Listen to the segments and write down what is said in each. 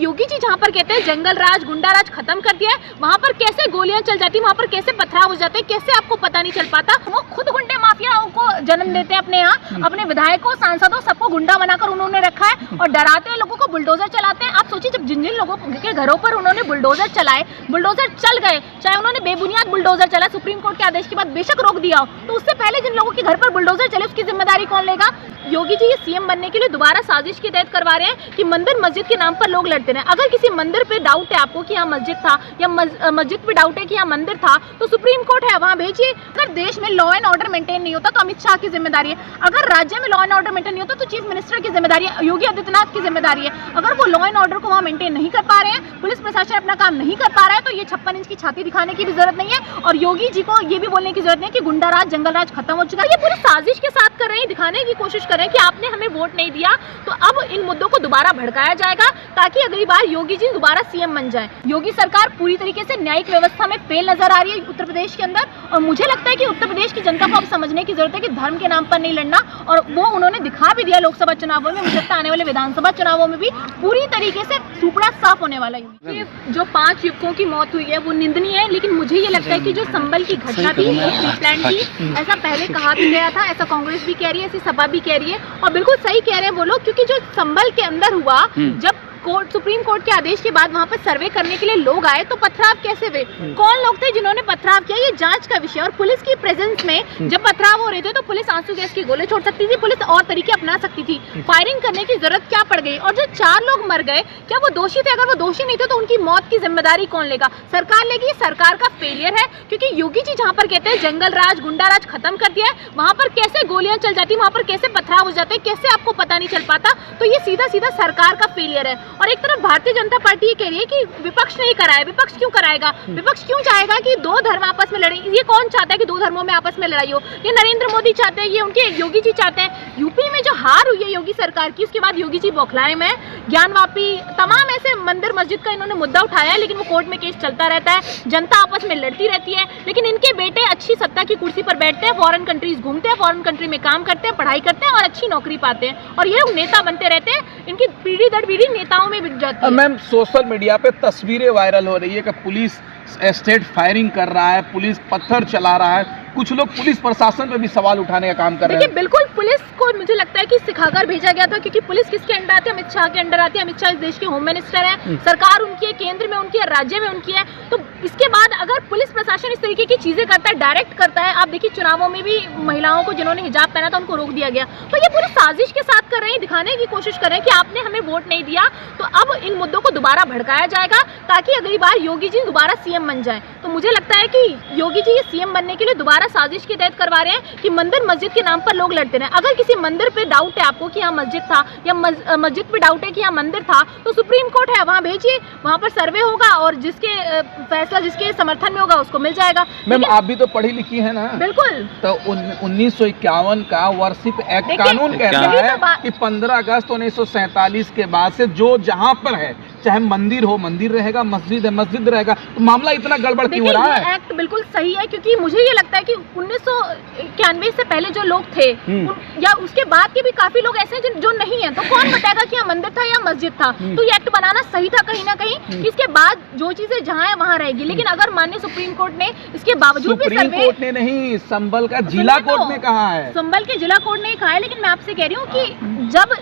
योगी जी जहाँ पर कहते हैं जंगल राज गुंडा राज खत्म कर दिया है, वहाँ पर कैसे गोलियां चल जाती है, वहाँ पर कैसे पथराव हो जाते हैं, कैसे आपको पता नहीं चल पाता। वो खुद गुंडे माफियाओं को जन्म देते हैं अपने यहाँ, अपने विधायकों सांसदों सबको गुंडा बनाकर उन्होंने रखा है और डराते हैं लोगों को, बुलडोजर चलाते हैं। आप सोचिए जब जिन जिन लोगों के घरों पर उन्होंने बुलडोजर चलाए, बुलडोजर चल गए, चाहे उन्होंने बेबुनियाद बुलडोजर चला, सुप्रीम कोर्ट के आदेश के बाद बेशक रोक दिया हो, तो उससे पहले जिन लोगों के घर पर बुलडोजर चले उसकी जिम्मेदारी कौन लेगा? योगी जी ये सीएम बनने के लिए दोबारा साजिश के तहत करवा रहे हैं कि मंदिर मस्जिद के नाम पर लोग लड़ते रहे। अगर किसी मंदिर पे डाउट है आपको कि यहाँ मस्जिद था, या मस्जिद पे डाउट है कि यहाँ मंदिर था, तो सुप्रीम कोर्ट है, वहाँ भेजिए। अगर देश में लॉ एंड ऑर्डर मेंटेन नहीं होता तो अमित शाह की जिम्मेदारी है। अगर राज्य में लॉ एंड ऑर्डर मेंटेन नहीं होता तो चीफ मिनिस्टर की जिम्मेदारी है, योगी आदित्यनाथ की जिम्मेदारी है। अगर वो लॉ एंड ऑर्डर को वहाँ मेंटेन नहीं कर पा रहे हैं, पुलिस प्रशासन अपना काम नहीं कर पा रहा है, तो ये 56 इंच की छाती दिखाने की भी जरूरत नहीं है और योगी जी को ये भी बोलने की जरूरत नहीं है कि गुंडा राज जंगल राज खत्म हो चुका है। ये पूरी साजिश के साथ कर रहे हैं, दिखाने की कोशिश कर रहे हैं कि आपने हमें वोट नहीं दिया, तो अब इन मुद्दों को दोबारा भड़काया जाएगा ताकि अगली बार योगी जी दोबारा सीएम बन जाए। योगी सरकार पूरी तरीके से न्यायिक व्यवस्था में फेल नजर आ रही है उत्तर प्रदेश के अंदर, और मुझे लगता है कि उत्तर प्रदेश की जनता को अब समझने की जरूरत है कि धर्म के नाम पर नहीं लड़ना, और वो उन्होंने दिखा भी दिया लोकसभा चुनावों में। मुझे लगता है आने वाले विधानसभा चुनावों में भी पूरी तरीके से सुपड़ा साफ होने वाला है। जो 5 युवकों की मौत हुई है वो निंदनीय है, लेकिन मुझे ये लगता है कि जो संभल की घटना थी वो प्री प्लान थी, ऐसा पहले कहा भी गया था, ऐसा कांग्रेस भी कह रही है, ऐसी सपा भी कह रही है, और बिल्कुल सही कह रहे हैं वो लोग, क्योंकि जो संभल के अंदर हुआ, जब सुप्रीम कोर्ट के आदेश के बाद वहाँ पर सर्वे करने के लिए लोग आए तो पथराव कैसे हुए, कौन लोग थे जिन्होंने पथराव किया, ये जांच का विषय। और पुलिस की प्रेजेंस में जब पथराव हो रहे थे तो पुलिस आंसू गैस के गोले छोड़ सकती थी, पुलिस और तरीके अपना सकती थी, फायरिंग करने की जरूरत क्या पड़ गई? और जो 4 लोग मर गए, क्या वो दोषी थे? अगर वो दोषी नहीं थे तो उनकी मौत की जिम्मेदारी कौन लेगा? सरकार लेगी। सरकार का फेलियर है, क्योंकि योगी जी जहाँ पर कहते हैं जंगल राज गुंडा राज खत्म कर दिया है, वहाँ पर कैसे गोलियां चल जाती, वहाँ पर कैसे पथराव हो जाते हैं, कैसे आपको पता नहीं चल पाता? तो ये सीधा सीधा सरकार का फेलियर है। और एक तरफ भारतीय जनता पार्टी ये कह रही है कि विपक्ष नहीं कराया। विपक्ष क्यों कराएगा? विपक्ष क्यों चाहेगा कि 2 धर्म आपस में लड़े? ये कौन चाहता है कि 2 धर्मों में आपस में लड़ाई हो? ये नरेंद्र मोदी चाहते हैं, ये उनके योगी जी चाहते हैं। यूपी में जो हार हुई है योगी सरकार की, उसके बाद योगी जी बौखलाए में, ज्ञानवापी तमाम ऐसे मंदिर मस्जिद का इन्होंने मुद्दा उठाया है, लेकिन वो कोर्ट में केस चलता रहता है, जनता आपस में लड़ती रहती है। लेकिन इनके बेटे अच्छी सत्ता की कुर्सी पर बैठते हैं, फॉरेन कंट्रीज घूमते हैं, फॉरेन कंट्री में काम करते हैं, पढ़ाई करते हैं और अच्छी नौकरी पाते हैं, और ये नेता बनते रहते हैं। इनकी पीढ़ी दर पीढ़ी नेताओं में बिक जाती है। मैम, सोशल मीडिया पे तस्वीरें वायरल हो रही है कि पुलिस स्टेट फायरिंग कर रहा है, पुलिस पत्थर चला रहा है, कुछ लोग पुलिस प्रशासन पे भी सवाल उठाने का काम कर रहे हैं। देखिए, बिल्कुल पुलिस को मुझे लगता है कि सिखाकर भेजा गया था, क्योंकि पुलिस किसके अंडर आती है? अमित शाह के अंडर आती है। अमित शाह इस देश के होम मिनिस्टर हैं, सरकार उनकी है, केंद्र में उनकी है, राज्य में उनकी है। तो इसके बाद अगर पुलिस प्रशासन इस तरीके की चीजें करता है, डायरेक्ट करता है, आप देखिए चुनावों में भी महिलाओं को जिन्होंने हिजाब पहना था उनको रोक दिया गया, तो ये पूरी साजिश के साथ कर रहे हैं, दिखाने की कोशिश कर रहे हैं कि आपने हमें वोट नहीं दिया, तो अब इन मुद्दों को दोबारा भड़काया जाएगा ताकि अगली बार योगी जी दोबारा सीएम बन जाए। तो मुझे लगता है कि योगी जी ये सीएम बनने के लिए दोबारा साजिश के तहत करवा रहे हैं कि मंदिर मस्जिद के नाम पर लोग लड़ते रहे। अगर किसी मंदिर पे डाउट है आपको कि यहाँ मस्जिद था, या मस्जिद पे डाउट है कि यहाँ मंदिर था, तो सुप्रीम कोर्ट है, वहाँ भेजिए, वहाँ पर सर्वे होगा और जिसके फैसला जिसके समर्थन में होगा उसको मिल जाएगा। मैम, आप भी तो पढ़ी लिखी है ना? बिल्कुल। तो 1951 का वर्शिप एक्ट कानून कहता है कि 15 अगस्त 1947 के बाद से जो जहाँ पर है, चाहे मंदिर हो मंदिर रहेगा, मस्जिद है मस्जिद रहेगा, तो मामला इतना गड़बड़ क्यों हो रहा है? एक्ट बिल्कुल सही है, क्योंकि मुझे ये लगता है कि 1991 से पहले जो लोग थे या उसके बाद के भी काफी लोग ऐसे हैं जो नहीं है, तो कौन बताएगा कि यहाँ मंदिर था या मस्जिद था? तो ये एक्ट बनाना सही था कहीं ना कहीं। इसके बाद जो चीजें जहाँ है वहाँ रहेगी, लेकिन अगर माननीय सुप्रीम कोर्ट ने इसके बावजूद भी सुप्रीम कोर्ट ने नहीं, संभल का जिला कोर्ट ने कहा है, संभल के जिला कोर्ट ने कहा है, लेकिन मैं आपसे कह रही हूँ कि जब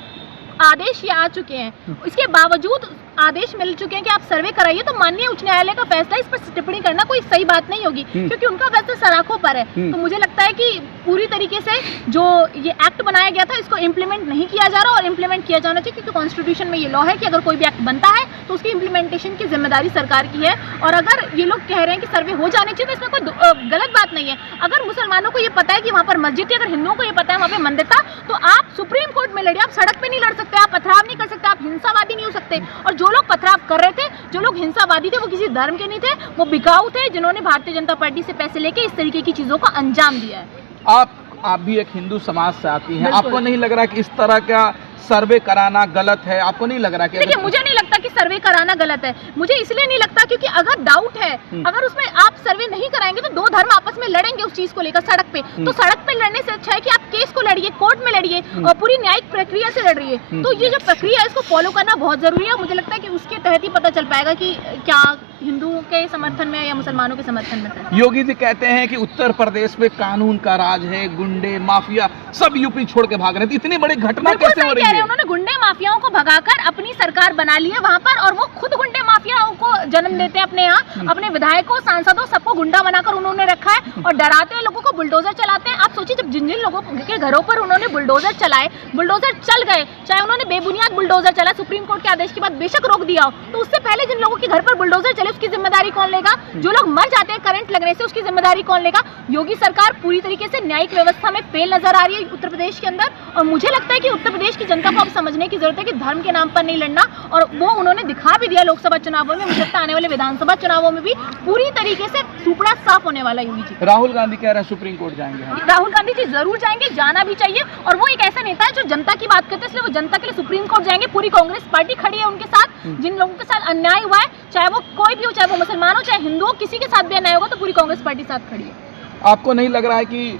आदेश ये आ चुके हैं, इसके बावजूद आदेश मिल चुके हैं कि आप सर्वे कराइए, तो माननीय उच्च न्यायालय का फैसला इस पर टिप्पणी करना कोई सही बात नहीं होगी, क्योंकि उनका फैसला सलाखों पर है। तो मुझे लगता है कि पूरी तरीके से जो ये एक्ट बनाया गया था इसको इम्प्लीमेंट नहीं किया जा रहा, और इम्प्लीमेंट किया जाना चाहिए, क्योंकि कॉन्स्टिट्यूशन में ये लॉ है कि अगर कोई भी एक्ट बनता है तो उसकी इम्प्लीमेंटेशन की जिम्मेदारी सरकार की है। और अगर ये लोग कह रहे हैं कि सर्वे हो जाने चाहिए, तो इसमें कोई गलत बात नहीं है। अगर मुसलमानों को ये पता है कि वहाँ पर मस्जिद थी, अगर हिंदुओं को ये पता है वहाँ पे मंदिर था, तो आप सुप्रीम कोर्ट में लड़िए, आप सड़क पे नहीं लड़ सकते, आप पथराव नहीं कर सकते, आप हिंसावादी नहीं हो सकते। और जो लोग पथराव कर रहे थे, जो लोग हिंसावादी थे, वो किसी धर्म के नहीं थे, वो बिकाऊ थे, जिन्होंने भारतीय जनता पार्टी से पैसे लेके इस तरीके की चीजों को अंजाम दिया है। आप भी एक हिंदू समाज से आती हैं, आपको नहीं लग रहा कि इस तरह का सर्वे कराना गलत है? आपको नहीं लग रहा कि? देखिए, मुझे नहीं लगता कि सर्वे करा कराना गलत है। मुझे इसलिए नहीं लगता क्योंकि अगर डाउट है, अगर उसमें आप सर्वे नहीं कराएंगे तो दो धर्म आपस में लड़ेंगे उस चीज को लेकर सड़क पे। तो सड़क पे लड़ने से अच्छा है कि आप केस को लड़िए, कोर्ट में लड़िए और पूरी न्यायिक प्रक्रिया से लड़ रही है। तो ये जो प्रक्रिया है इसको फॉलो करना बहुत जरूरी है। मुझे लगता है कि उसके तहत ही पता चल पाएगा कि क्या हिंदुओं के समर्थन में या मुसलमानों के समर्थन में। योगी जी कहते हैं कि उत्तर प्रदेश में कानून का राज है, गुंडे माफिया सब यूपी छोड़ के भाग रहे थे। इतनी बड़ी घटना कैसे हो रही है? उन्होंने गुंडे माफियाओं को भगाकर अपनी सरकार बना ली है वहाँ पर, और वो खुद गुंडे माफियाओं को जन्म देते हैं अपने यहाँ। अपने विधायकों, सांसदों, सबको गुंडा बनाकर उन्होंने रखा है और डराते हैं लोगों को, बुलडोजर चलाते हैं। आप सोचिए जब जिन जिन लोगों के घरों पर उन्होंने बुलडोजर चलाए, बुलडोजर चल गए, चाहे उन्होंने बेबुनियाद बुलडोजर चला, सुप्रीम कोर्ट के आदेश के बाद बेशक रोक दिया हो, तो उससे पहले जिन लोगों के घर पर बुलडोजर चले उसकी जिम्मेदारी कौन लेगा? जो लोग मर जाते हैं करंट लगने से उसकी जिम्मेदारी कौन लेगा? योगी सरकार पूरी तरीके से न्यायिक व्यवस्था में फेल नजर आ रही है उत्तर प्रदेश के अंदर। और मुझे लगता है कि उत्तर प्रदेश की जनता को अब समझने की जरूरत है कि धर्म के नाम पर नहीं लड़ना, और वो उन्होंने दिखा भी दिया लोकसभा चुनावों में। मुझे लगता है आने वाले विधानसभा चुनावों में भी पूरी तरीके से सुपड़ा साफ होने वाला योगी जी। राहुल गांधी कह रहे हैं सुप्रीम कोर्ट जाएंगे। राहुल गांधी जी जरूर जाएंगे, जाना भी चाहिए, और वो एक ऐसा नेता है जो जनता की बात करते हैं, इसलिए वो जनता के लिए सुप्रीम कोर्ट जाएंगे। पूरी कांग्रेस पार्टी खड़ी है उनके साथ। जिन लोगों के साथ अन्याय हुआ है, चाहे वो कोई भी हो, चाहे वो मुसलमान हो, चाहे हिंदू हो, किसी के साथ भी अन्याय होगा तो पूरी कांग्रेस पार्टी साथ खड़ी है। आपको नहीं लग रहा है कि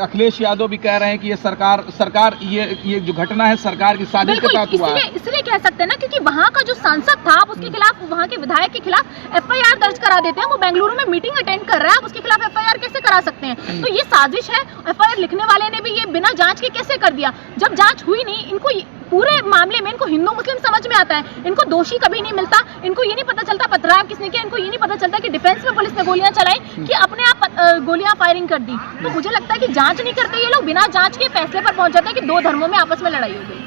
अखिलेश यादव भी कह रहे हैं कि ये सरकार ये जो घटना है सरकार की साजिश के तहत हुआ है? इसलिए कह सकते हैं ना, क्योंकि वहाँ का जो सांसद था उसके खिलाफ, वहाँ के विधायक के खिलाफ एफआईआर दर्ज करा देते हैं। वो बेंगलुरु में मीटिंग अटेंड कर रहा है, उसके खिलाफ एफआईआर कैसे करा सकते हैं? तो ये साजिश है। एफआईआर लिखने वाले ने भी ये बिना जांच के कैसे कर दिया? जब जांच हुई नहीं, इनको पूरे मामले में इनको हिंदू मुस्लिम समझ में आता है, इनको दोषी कभी नहीं मिलता, इनको ये नहीं पता चलता पथराव किसने किया, इनको ये नहीं पता चलता कि डिफेंस में पुलिस ने गोलियां चलाई कि अपने आप गोलियां फायरिंग कर दी। तो मुझे लगता है कि जांच नहीं करते ये लोग, बिना जांच के फैसले पर पहुंच जाते हैं कि दो धर्मों में आपस में लड़ाई हो गई।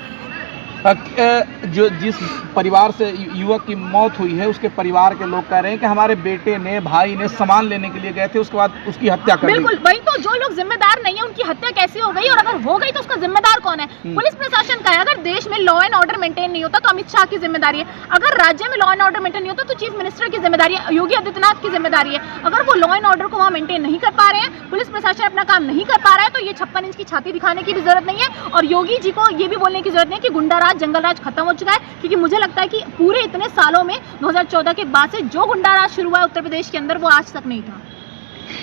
जो जिस परिवार से युवक की मौत हुई है उसके परिवार के लोग कह रहे हैं कि हमारे बेटे ने, भाई ने सामान लेने के लिए गए थे, उसके बाद उसकी हत्या कर दी। बिल्कुल, वही तो, जो लोग जिम्मेदार नहीं है उनकी हत्या कैसे हो गई, और अगर हो गई तो उसका जिम्मेदार कौन है? पुलिस प्रशासन का है। अगर देश में लॉ एंड ऑर्डर मेंटेन नहीं होता तो अमित शाह की जिम्मेदारी है। अगर राज्य में लॉ एंड ऑर्डर मेंटेन नहीं होता तो चीफ मिनिस्टर की जिम्मेदारी है, योगी आदित्यनाथ की जिम्मेदारी है। अगर वो लॉ एंड ऑर्डर को वहाँ मेंटेन नहीं कर पा रहे हैं, पुलिस प्रशासन अपना काम नहीं कर पा रहा है, तो ये 56 इंच की छाती दिखाने की भी जरूरत नहीं है, और योगी जी को ये भी बोलने की जरूरत नहीं है कि गुंडाराज, जंगलराज खत्म हो चुका है। क्योंकि मुझे लगता है कि पूरे इतने सालों में 2014 के बाद से जो गुंडाराज शुरू हुआ उत्तर प्रदेश के अंदर वो आज तक नहीं था।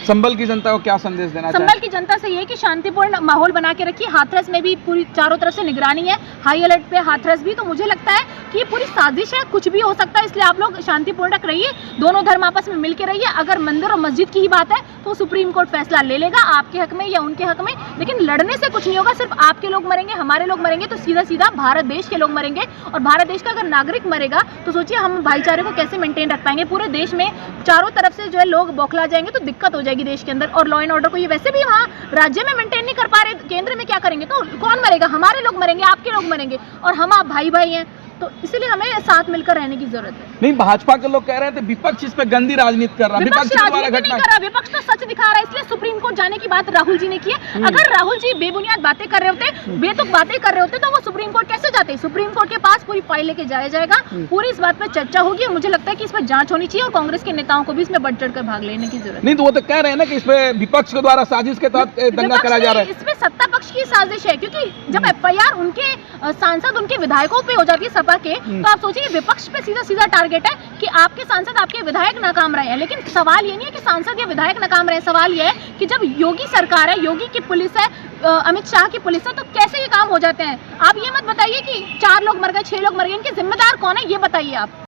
संभल की जनता को क्या संदेश देना चाहिए? संभल की जनता से ये कि शांतिपूर्ण माहौल बना के रखिए। हाथरस में भी पूरी चारों तरफ से निगरानी है, हाई अलर्ट पे हाथरस भी। तो मुझे लगता है कि ये पूरी साजिश है, कुछ भी हो सकता है, इसलिए आप लोग शांतिपूर्वक रहिए, दोनों धर्म आपस में मिलकर रहिए। अगर मंदिर और मस्जिद की ही बात है तो सुप्रीम कोर्ट फैसला ले लेगा आपके हक में या उनके हक में, लेकिन लड़ने से कुछ नहीं होगा। सिर्फ आपके लोग मरेंगे, हमारे लोग मरेंगे, तो सीधा सीधा भारत देश के लोग मरेंगे। और भारत देश का अगर नागरिक मरेगा तो सोचिए हम भाईचारे को कैसे मेंटेन रख पाएंगे? पूरे देश में चारों तरफ से जो है लोग बौखला जाएंगे तो दिक्कत हो जाएगी देश के अंदर। और लॉ एंड ऑर्डर को ये वैसे भी वहाँ राज्य में मेंटेन नहीं कर पा रहे, केंद्र में क्या करेंगे? तो कौन मरेगा? हमारे लोग मरेंगे, आपके लोग मरेंगे, और हम आप भाई भाई हैं। तो इसलिए हमें साथ मिलकर रहने की जरूरत है। नहीं, भाजपा के लोग कह रहे थे विपक्ष इस पे गंदी राजनीति कर रहा है। विपक्ष राजनीति नहीं कर रहा, विपक्ष तो सच दिखा रहा है। इसलिए सुप्रीम कोर्ट जाने की बात राहुल जी ने की है। अगर राहुल जी बेबुनियाद बातें कर रहे होते, बेतुक बातें कर रहे होते, तो वो सुप्रीम कोर्ट कैसे जाते? सुप्रीम कोर्ट के पास पूरी फाइल लेके जाया जाएगा, पूरी इस बात पर चर्चा होगी, और मुझे लगता है कि इस पर जांच होनी चाहिए और कांग्रेस के नेताओं को भी इसमें बढ़ चढ़ कर भाग लेने की जरूरत है। नहीं तो वो तो कह रहे हैं ना कि इसमें विपक्ष के द्वारा साजिश के तहत दंगा कराया जा रहा है। इसमें सत्ता पक्ष की साजिश है, क्योंकि जब एफआईआर उनके सांसद, उनके विधायकों पे हो जाती है सपा के, तो आप सोचिए विपक्ष पे सीधा सीधा टारगेट है कि आपके सांसद, आपके विधायक नाकाम रहे हैं। लेकिन सवाल ये नहीं है कि सांसद या विधायक नाकाम रहे, सवाल ये है कि जब योगी सरकार है, योगी की पुलिस है, अमित शाह की पुलिस है, तो कैसे ये काम हो जाते हैं? आप ये मत बताइए कि 4 लोग मर गए, 6 लोग मर गए, इनके जिम्मेदार कौन है, ये बताइए आप।